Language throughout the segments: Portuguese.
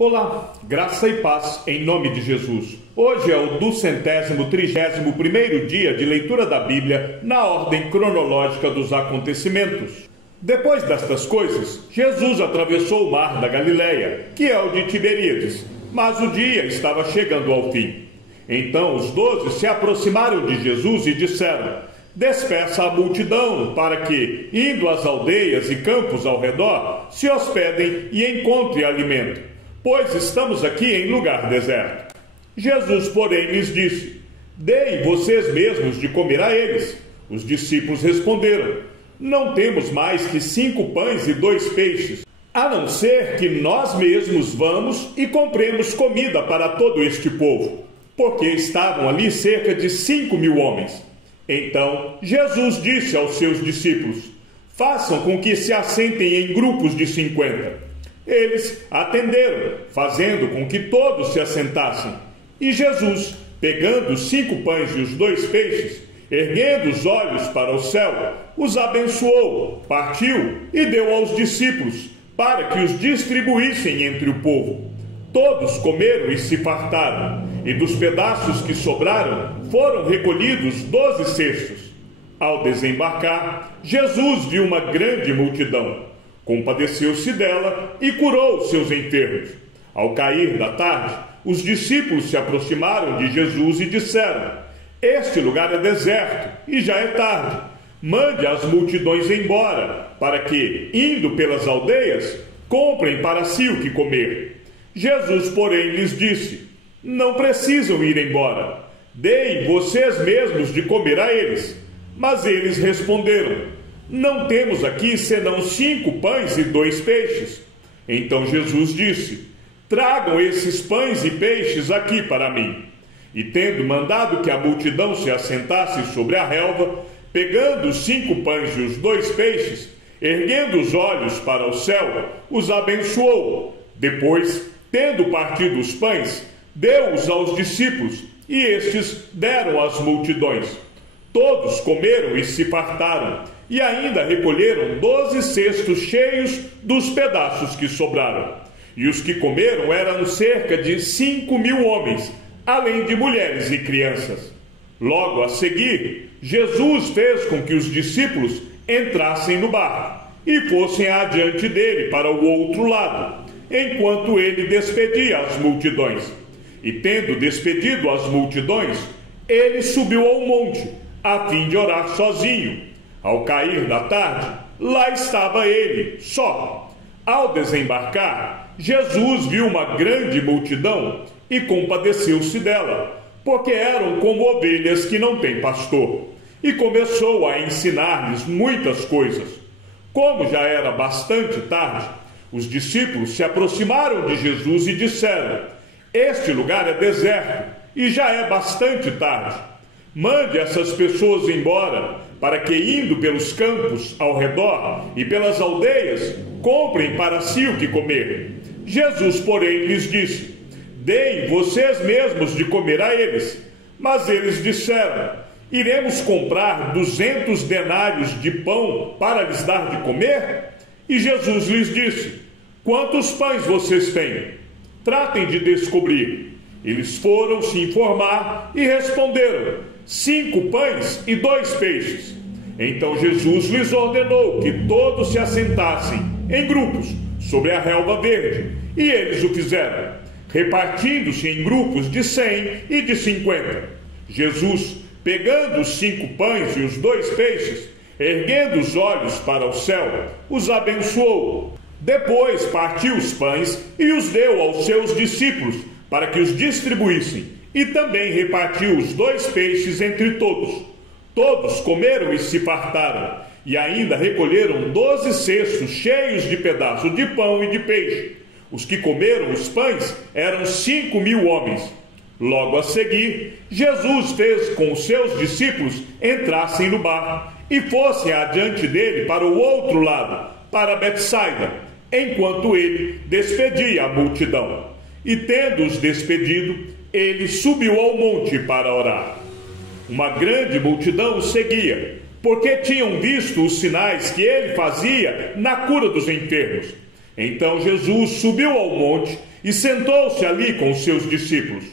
Olá, graça e paz em nome de Jesus. Hoje é o 231º dia de leitura da Bíblia na ordem cronológica dos acontecimentos. Depois destas coisas, Jesus atravessou o mar da Galileia, que é o de Tiberíades, mas o dia estava chegando ao fim. Então os 12 se aproximaram de Jesus e disseram: despeça a multidão para que, indo às aldeias e campos ao redor, se hospedem e encontrem alimento, pois estamos aqui em lugar deserto. Jesus, porém, lhes disse: deem vocês mesmos de comer a eles. Os discípulos responderam: não temos mais que 5 pães e 2 peixes, a não ser que nós mesmos vamos e compremos comida para todo este povo, porque estavam ali cerca de 5.000 homens. Então Jesus disse aos seus discípulos: façam com que se assentem em grupos de 50. Eles atenderam, fazendo com que todos se assentassem. E Jesus, pegando os 5 pães e os 2 peixes, erguendo os olhos para o céu, os abençoou, partiu e deu aos discípulos, para que os distribuíssem entre o povo. Todos comeram e se fartaram, e dos pedaços que sobraram foram recolhidos 12 cestos. Ao desembarcar, Jesus viu uma grande multidão. Compadeceu-se dela e curou os seus enfermos. Ao cair da tarde, os discípulos se aproximaram de Jesus e disseram: este lugar é deserto e já é tarde. Mande as multidões embora, para que, indo pelas aldeias, comprem para si o que comer. Jesus, porém, lhes disse: não precisam ir embora. Deem vocês mesmos de comer a eles. Mas eles responderam: não temos aqui senão 5 pães e 2 peixes. Então Jesus disse: tragam esses pães e peixes aqui para mim. E tendo mandado que a multidão se assentasse sobre a relva, pegando os 5 pães e os 2 peixes, erguendo os olhos para o céu, os abençoou. Depois, tendo partido os pães, deu-os aos discípulos, e estes deram às multidões. Todos comeram e se fartaram, e ainda recolheram 12 cestos cheios dos pedaços que sobraram. E os que comeram eram cerca de 5.000 homens, além de mulheres e crianças. Logo a seguir, Jesus fez com que os discípulos entrassem no barco e fossem adiante dele para o outro lado, enquanto ele despedia as multidões. E tendo despedido as multidões, ele subiu ao monte, a fim de orar sozinho. Ao cair da tarde, lá estava ele, só. Ao desembarcar, Jesus viu uma grande multidão e compadeceu-se dela, porque eram como ovelhas que não têm pastor, e começou a ensinar-lhes muitas coisas. Como já era bastante tarde, os discípulos se aproximaram de Jesus e disseram: este lugar é deserto e já é bastante tarde. Mande essas pessoas embora, para que, indo pelos campos ao redor e pelas aldeias, comprem para si o que comer. Jesus, porém, lhes disse: deem vocês mesmos de comer a eles. Mas eles disseram: iremos comprar 200 denários de pão para lhes dar de comer? E Jesus lhes disse: quantos pães vocês têm? Tratem de descobrir. Eles foram se informar e responderam: 5 pães e 2 peixes. Então Jesus lhes ordenou que todos se assentassem em grupos sobre a relva verde, e eles o fizeram, repartindo-se em grupos de 100 e de 50. Jesus, pegando os 5 pães e os 2 peixes, erguendo os olhos para o céu, os abençoou. Depois partiu os pães e os deu aos seus discípulos, para que os distribuíssem, e também repartiu os 2 peixes entre todos. Todos comeram e se fartaram, e ainda recolheram 12 cestos cheios de pedaços de pão e de peixe. Os que comeram os pães eram 5.000 homens. Logo a seguir, Jesus fez com os seus discípulos entrassem no barco e fossem adiante dele para o outro lado, para Betsaida, enquanto ele despedia a multidão. E tendo-os despedido, ele subiu ao monte para orar. Uma grande multidão o seguia, porque tinham visto os sinais que ele fazia na cura dos enfermos. Então Jesus subiu ao monte e sentou-se ali com os seus discípulos.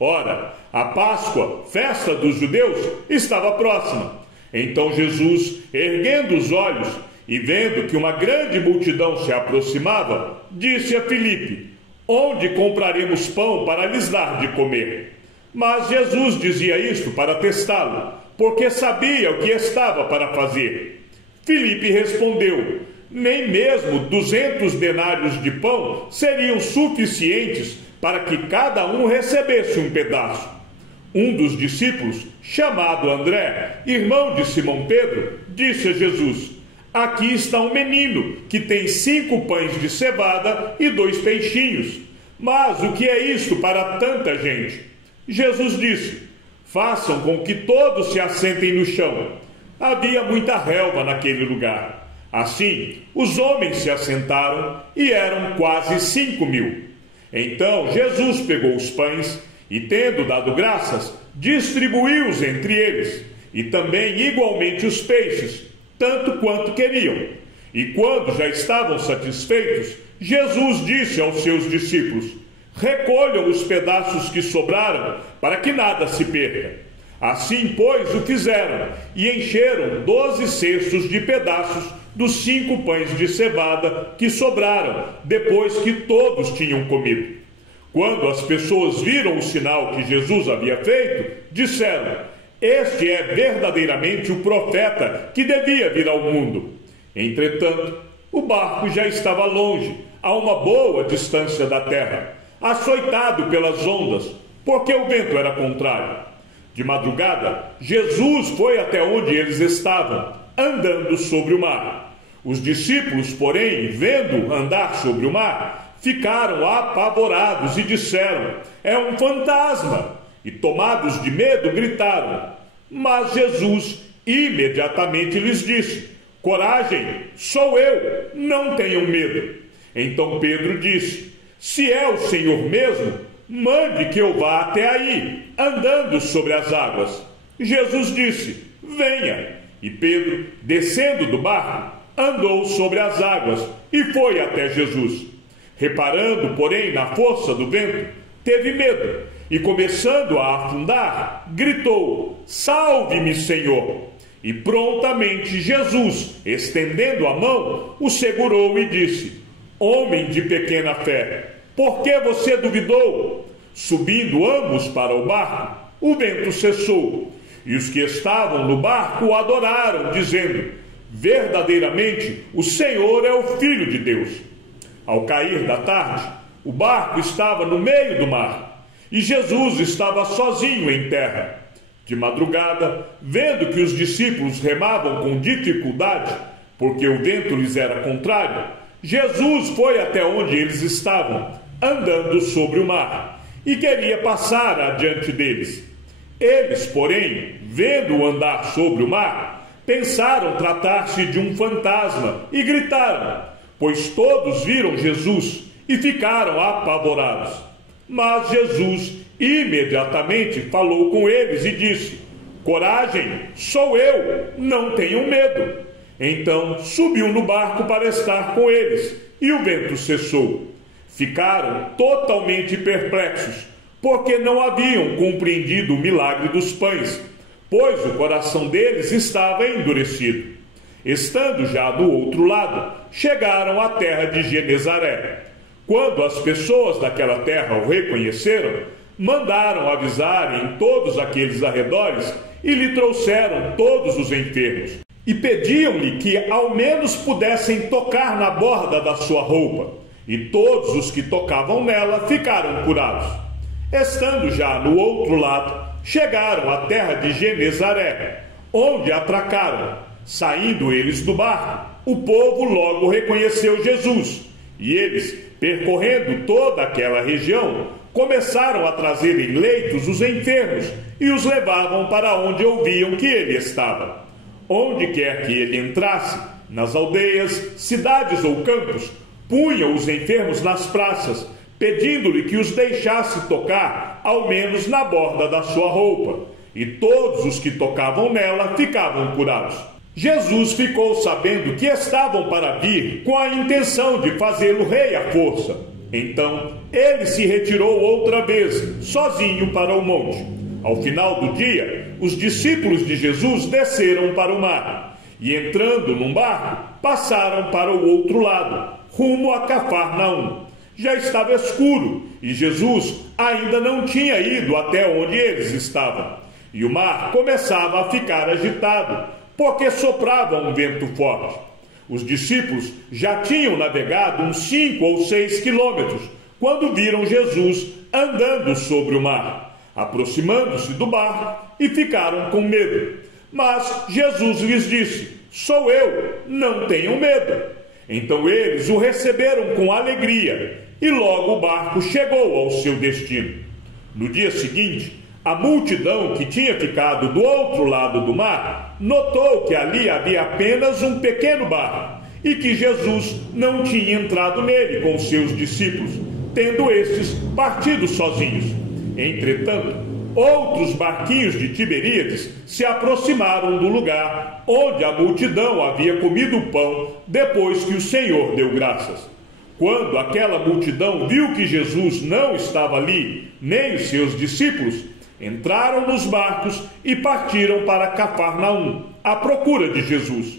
Ora, a Páscoa, festa dos judeus, estava próxima. Então Jesus, erguendo os olhos e vendo que uma grande multidão se aproximava, disse a Filipe: onde compraremos pão para lhes dar de comer? Mas Jesus dizia isto para testá-lo, porque sabia o que estava para fazer. Filipe respondeu: nem mesmo 200 denários de pão seriam suficientes para que cada um recebesse um pedaço. Um dos discípulos, chamado André, irmão de Simão Pedro, disse a Jesus: aqui está um menino que tem 5 pães de cevada e 2 peixinhos. Mas o que é isto para tanta gente? Jesus disse: façam com que todos se assentem no chão. Havia muita relva naquele lugar. Assim, os homens se assentaram e eram quase 5.000. Então Jesus pegou os pães e, tendo dado graças, distribuiu-os entre eles, e também igualmente os peixes, tanto quanto queriam. E quando já estavam satisfeitos, Jesus disse aos seus discípulos: recolham os pedaços que sobraram, para que nada se perca. Assim, pois, o fizeram, e encheram 12 cestos de pedaços dos 5 pães de cevada que sobraram, depois que todos tinham comido. Quando as pessoas viram o sinal que Jesus havia feito, disseram: este é verdadeiramente o profeta que devia vir ao mundo. Entretanto, o barco já estava longe, a uma boa distância da terra, açoitado pelas ondas, porque o vento era contrário. De madrugada, Jesus foi até onde eles estavam, andando sobre o mar. Os discípulos, porém, vendo andar sobre o mar, ficaram apavorados e disseram: é um fantasma! E, tomados de medo, gritaram. Mas Jesus imediatamente lhes disse: coragem, sou eu, não tenham medo. Então Pedro disse: se é o Senhor mesmo, mande que eu vá até aí, andando sobre as águas. Jesus disse: venha. E Pedro, descendo do barco, andou sobre as águas e foi até Jesus. Reparando, porém, na força do vento, teve medo e, começando a afundar, gritou: salve-me, Senhor! E prontamente Jesus, estendendo a mão, o segurou e disse: homem de pequena fé, por que você duvidou? Subindo ambos para o barco, o vento cessou, e os que estavam no barco o adoraram, dizendo: verdadeiramente o Senhor é o Filho de Deus. Ao cair da tarde, o barco estava no meio do mar, e Jesus estava sozinho em terra. De madrugada, vendo que os discípulos remavam com dificuldade, porque o vento lhes era contrário, Jesus foi até onde eles estavam, andando sobre o mar, e queria passar adiante deles. Eles, porém, vendo-o andar sobre o mar, pensaram tratar-se de um fantasma e gritaram, pois todos viram Jesus e ficaram apavorados. Mas Jesus imediatamente falou com eles e disse: coragem, sou eu, não tenham medo. Então subiu no barco para estar com eles, e o vento cessou. Ficaram totalmente perplexos, porque não haviam compreendido o milagre dos pães, pois o coração deles estava endurecido. Estando já do outro lado, chegaram à terra de Genezaré. Quando as pessoas daquela terra o reconheceram, mandaram avisar em todos aqueles arredores e lhe trouxeram todos os enfermos. E pediam-lhe que ao menos pudessem tocar na borda da sua roupa. E todos os que tocavam nela ficaram curados. Estando já no outro lado, chegaram à terra de Genezaré, onde atracaram. Saindo eles do barco, o povo logo reconheceu Jesus. E eles, percorrendo toda aquela região, começaram a trazer em leitos os enfermos e os levavam para onde ouviam que ele estava. Onde quer que ele entrasse, nas aldeias, cidades ou campos, punham os enfermos nas praças, pedindo-lhe que os deixasse tocar, ao menos na borda da sua roupa. E todos os que tocavam nela ficavam curados. Jesus ficou sabendo que estavam para vir com a intenção de fazê-lo rei à força. Então ele se retirou outra vez, sozinho para o monte. Ao final do dia, os discípulos de Jesus desceram para o mar e, entrando num barco, passaram para o outro lado, rumo a Cafarnaum. Já estava escuro e Jesus ainda não tinha ido até onde eles estavam. E o mar começava a ficar agitado, porque soprava um vento forte. Os discípulos já tinham navegado uns 5 ou 6 quilômetros, quando viram Jesus andando sobre o mar, aproximando-se do barco, e ficaram com medo. Mas Jesus lhes disse: "Sou eu, não tenham medo." Então eles o receberam com alegria, e logo o barco chegou ao seu destino. No dia seguinte, a multidão que tinha ficado do outro lado do mar notou que ali havia apenas um pequeno barco e que Jesus não tinha entrado nele com seus discípulos, tendo estes partido sozinhos. Entretanto, outros barquinhos de Tiberíades se aproximaram do lugar onde a multidão havia comido o pão depois que o Senhor deu graças. Quando aquela multidão viu que Jesus não estava ali, nem os seus discípulos, entraram nos barcos e partiram para Cafarnaum, à procura de Jesus.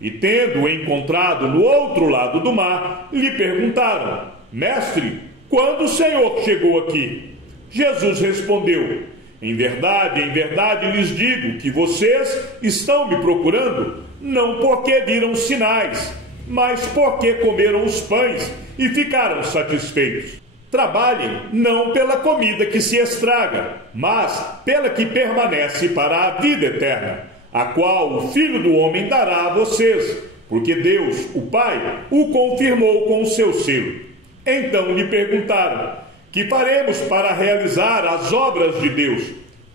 E tendo-o encontrado no outro lado do mar, lhe perguntaram: "Mestre, quando o Senhor chegou aqui?" Jesus respondeu: em verdade lhes digo que vocês estão me procurando, não porque viram sinais, mas porque comeram os pães e ficaram satisfeitos. Trabalhem não pela comida que se estraga, mas pela que permanece para a vida eterna, a qual o Filho do Homem dará a vocês, porque Deus, o Pai, o confirmou com o seu selo. Então lhe perguntaram: "Que faremos para realizar as obras de Deus?"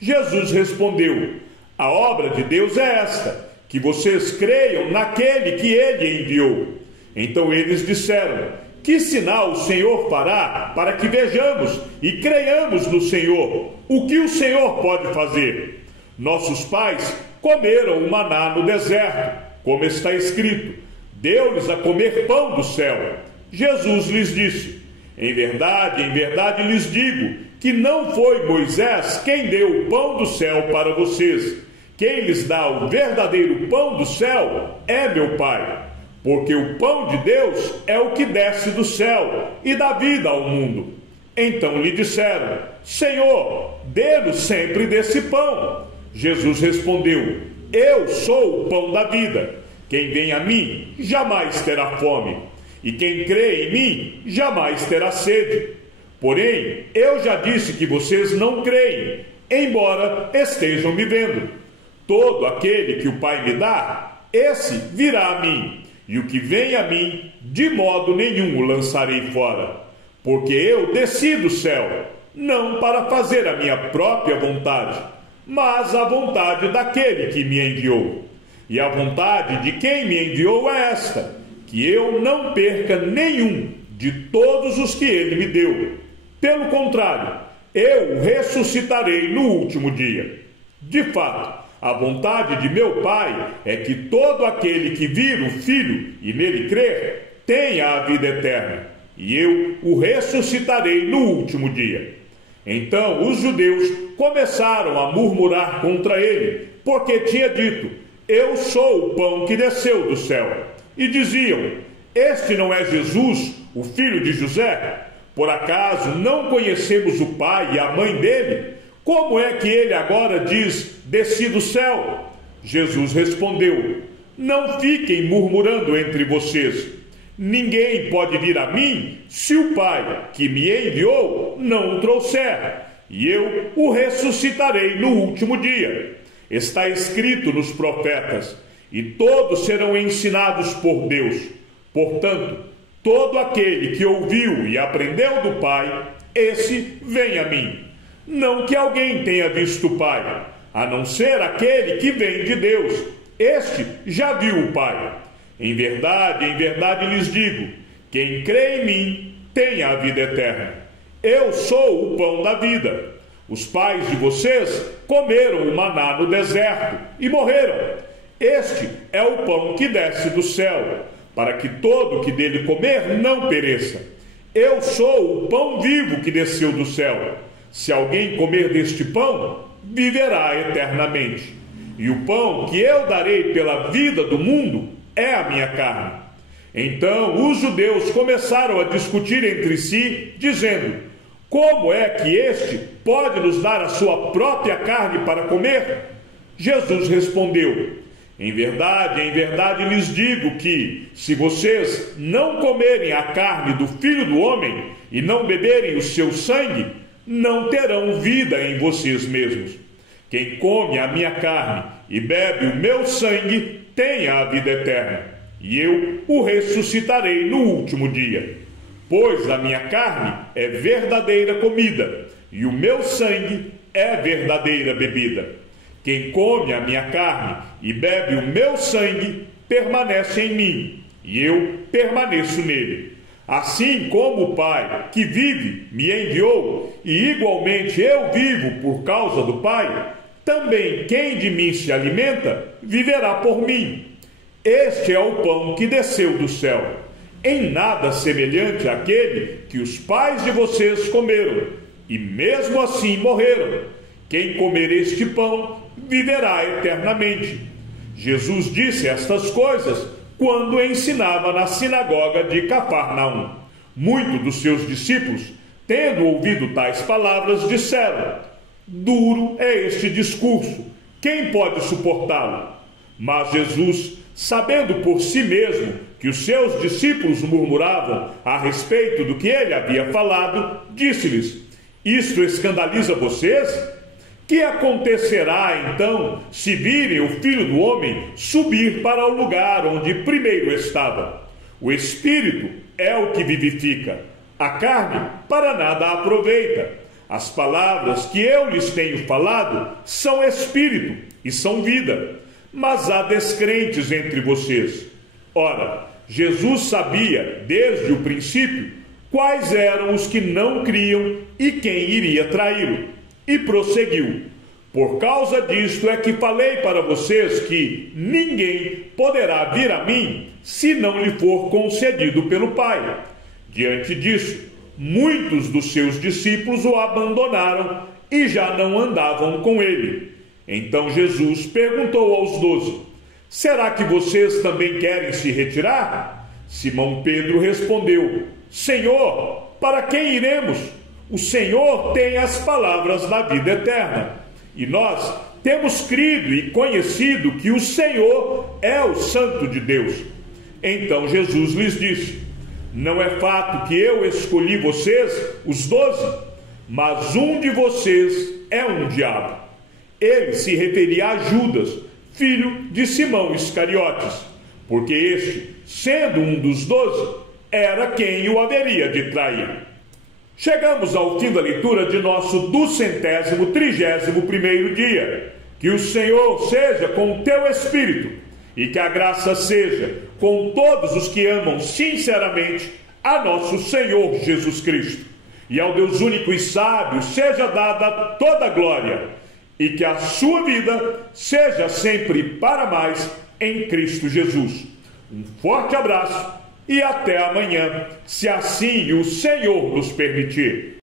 Jesus respondeu: "A obra de Deus é esta, que vocês creiam naquele que ele enviou." Então eles disseram: "Que sinal o Senhor fará para que vejamos e creiamos no Senhor? O que o Senhor pode fazer? Nossos pais comeram o maná no deserto, como está escrito: deu-lhes a comer pão do céu." Jesus lhes disse: em verdade lhes digo que não foi Moisés quem deu o pão do céu para vocês. Quem lhes dá o verdadeiro pão do céu é meu Pai. Porque o pão de Deus é o que desce do céu e dá vida ao mundo. Então lhe disseram: "Senhor, dê-nos sempre desse pão." Jesus respondeu: "Eu sou o pão da vida. Quem vem a mim jamais terá fome, e quem crê em mim jamais terá sede. Porém, eu já disse que vocês não creem, embora estejam me vendo. Todo aquele que o Pai me dá, esse virá a mim, e o que vem a mim, de modo nenhum o lançarei fora. Porque eu desci do céu, não para fazer a minha própria vontade, mas a vontade daquele que me enviou. E a vontade de quem me enviou é esta: que eu não perca nenhum de todos os que ele me deu. Pelo contrário, eu o ressuscitarei no último dia. De fato, a vontade de meu Pai é que todo aquele que vir o Filho e nele crer, tenha a vida eterna, e eu o ressuscitarei no último dia." Então os judeus começaram a murmurar contra ele, porque tinha dito: "Eu sou o pão que desceu do céu." E diziam: "Este não é Jesus, o filho de José? Por acaso não conhecemos o pai e a mãe dele? Como é que ele agora diz: desci do céu?" Jesus respondeu: "Não fiquem murmurando entre vocês. Ninguém pode vir a mim se o Pai que me enviou não o trouxer, e eu o ressuscitarei no último dia. Está escrito nos profetas: e todos serão ensinados por Deus. Portanto, todo aquele que ouviu e aprendeu do Pai, esse vem a mim. Não que alguém tenha visto o Pai, a não ser aquele que vem de Deus. Este já viu o Pai. Em verdade lhes digo: quem crê em mim tem a vida eterna. Eu sou o pão da vida. Os pais de vocês comeram o maná no deserto e morreram. Este é o pão que desce do céu, para que todo que dele comer não pereça. Eu sou o pão vivo que desceu do céu. Se alguém comer deste pão, viverá eternamente. E o pão que eu darei pela vida do mundo é a minha carne. Então os judeus começaram a discutir entre si, dizendo: como é que este pode nos dar a sua própria carne para comer? Jesus respondeu: em verdade lhes digo que, se vocês não comerem a carne do Filho do Homem e não beberem o seu sangue, não terão vida em vocês mesmos. Quem come a minha carne e bebe o meu sangue tem a vida eterna, e eu o ressuscitarei no último dia. Pois a minha carne é verdadeira comida, e o meu sangue é verdadeira bebida. Quem come a minha carne e bebe o meu sangue permanece em mim, e eu permaneço nele. Assim como o Pai que vive me enviou, e igualmente eu vivo por causa do Pai, também quem de mim se alimenta viverá por mim. Este é o pão que desceu do céu, em nada semelhante àquele que os pais de vocês comeram, e mesmo assim morreram. Quem comer este pão viverá eternamente. Jesus disse estas coisas quando ensinava na sinagoga de Cafarnaum. Muitos dos seus discípulos, tendo ouvido tais palavras, disseram: duro é este discurso, quem pode suportá-lo? Mas Jesus, sabendo por si mesmo que os seus discípulos murmuravam a respeito do que ele havia falado, disse-lhes: isto escandaliza vocês? Que acontecerá então se virem o Filho do Homem subir para o lugar onde primeiro estava? O Espírito é o que vivifica, a carne para nada aproveita. As palavras que eu lhes tenho falado são Espírito e são vida, mas há descrentes entre vocês. Ora, Jesus sabia desde o princípio quais eram os que não criam e quem iria traí-lo. E prosseguiu: por causa disto é que falei para vocês que ninguém poderá vir a mim se não lhe for concedido pelo Pai. Diante disso, muitos dos seus discípulos o abandonaram e já não andavam com ele. Então Jesus perguntou aos 12: será que vocês também querem se retirar? Simão Pedro respondeu: Senhor, para quem iremos? O Senhor tem as palavras da vida eterna, e nós temos crido e conhecido que o Senhor é o Santo de Deus. Então Jesus lhes disse: não é fato que eu escolhi vocês, os 12, mas um de vocês é um diabo. Ele se referia a Judas, filho de Simão Iscariotes, porque este, sendo um dos 12, era quem o haveria de trair. Chegamos ao fim da leitura de nosso 231º dia. Que o Senhor seja com o teu espírito e que a graça seja com todos os que amam sinceramente a nosso Senhor Jesus Cristo. E ao Deus único e sábio seja dada toda a glória, e que a sua vida seja sempre para mais em Cristo Jesus. Um forte abraço e até amanhã, se assim o Senhor nos permitir.